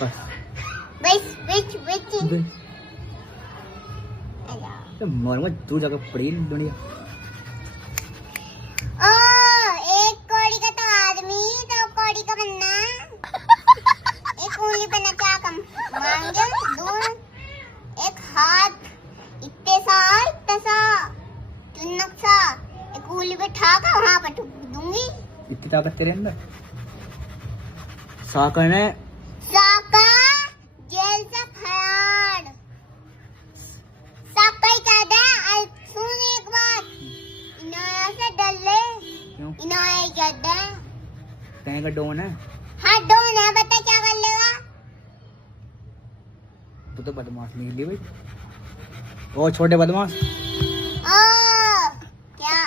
बस बिच मार मत तू जगह पड़ी दुनिया। ओ एक कौड़ी का तो आदमी, तो कौड़ी का बनना। एक उंगली बना क्या कम मांगे दूर, एक हाथ इतने सा नक्शा, एक उंगली पे ठाका वहां पर ठुक दूंगी। इतनी ताकत तेरे अंदर? साकर ने साका जेल से फरार। साका ही कह दे। सुन एक बात, इनाया से डर ले। क्यों? इनाया ही कह दे। कहीं का डोन है? हाँ डोन है, बता क्या कर लेगा? तू तो बदमाश निकली भाई। ओ छोटे बदमाश। ओ क्या